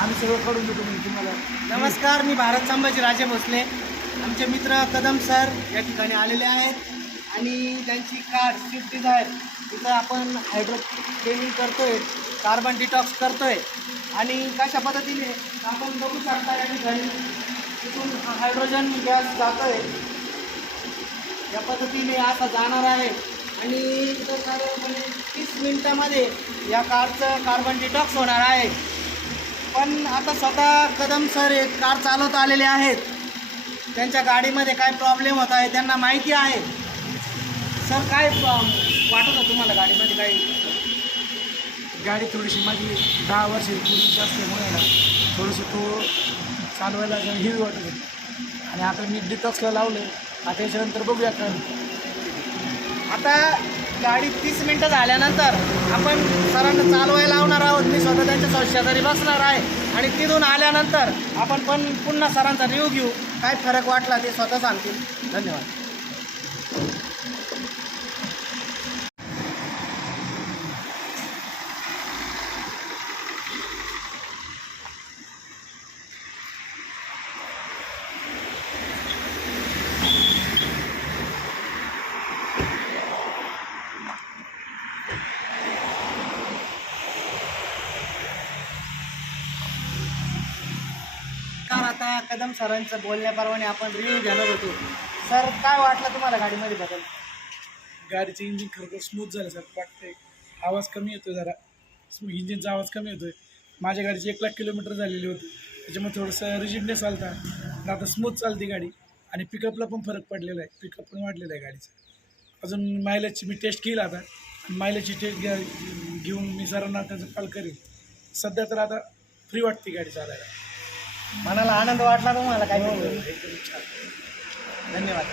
आम्ही सगळं करून देतो तुम्हाला. नमस्कार मी भारत संभाजी राजे भोसले. आमचे मित्र कदम सर या ठिकाणी आलेले आहेत आणि त्यांची कार स्विफ्ट डिझायर तिथं आपण हायड्रो ट्रेनिंग करतोय कार्बन डिटॉक्स करतोय. आणि कशा पद्धतीने आपण बघू शकता या ठिकाणी तिथून हायड्रोजन गॅस जातोय. या पद्धतीने असा जाणार आहे. आणि इथं साधारणपणे तीस मिनटामध्ये या कारचं कार्बन डिटॉक्स होणार आहे. पण आता स्वतः कदम सर एक कार चालवत आलेले आहेत. त्यांच्या गाडीमध्ये काय प्रॉब्लेम होत आहे त्यांना माहिती आहे. सर काय वाटत होतं तुम्हाला गाडीमध्ये काही? गाडी थोडीशी माझी दहा वर्ष असल्यामुळे ना थोडंसं तो चालवायला हिरवी वाटत होती. आणि आता मी डिटॉक्सला लावलं आता याच्यानंतर बघूया का आता गाडी तीस मिनटं झाल्यानंतर आपण सरांना चालवायला लावणार आहोत. मी स्वतः त्यांच्या शेजारी बसणार आहे. आणि तिथून आल्यानंतर आपण पण पुन्हा सरांचा रिव्ह्यू घेऊ. काय फरक वाटला ते स्वतः सांगतील. धन्यवाद. तर आता कदम सरांचं बोलण्याप्रमाणे आपण रिव्ह्यू घेणार होतो. सर काय वाटलं तुम्हाला गाडीमध्ये बदल? गाडीचं इंजिन खरोखर स्मूथ झालं सर. वाटतंय. आवाज कमी येतोय जरा. इंजिनचा आवाज कमी येतोय. माझ्या गाडीची एक लाख किलोमीटर झालेली होती. त्याच्यामुळे थोडंसं रिजिडनेस आलता. पण आता स्मूथ चालते गाडी. आणि पिकअपला पण फरक पडलेला आहे. पिकअप पण वाढलेला आहे गाडीचा. अजून मायलेजची मी टेस्ट केली आता. मायलेजची टेस्ट घ्या घेऊन मी सरांना त्याचा कॉल करेन. सध्या तर आता फ्री वाटते गाडी चालायला. मनाला आनंद वाटला तुम्हाला काय? धन्यवाद.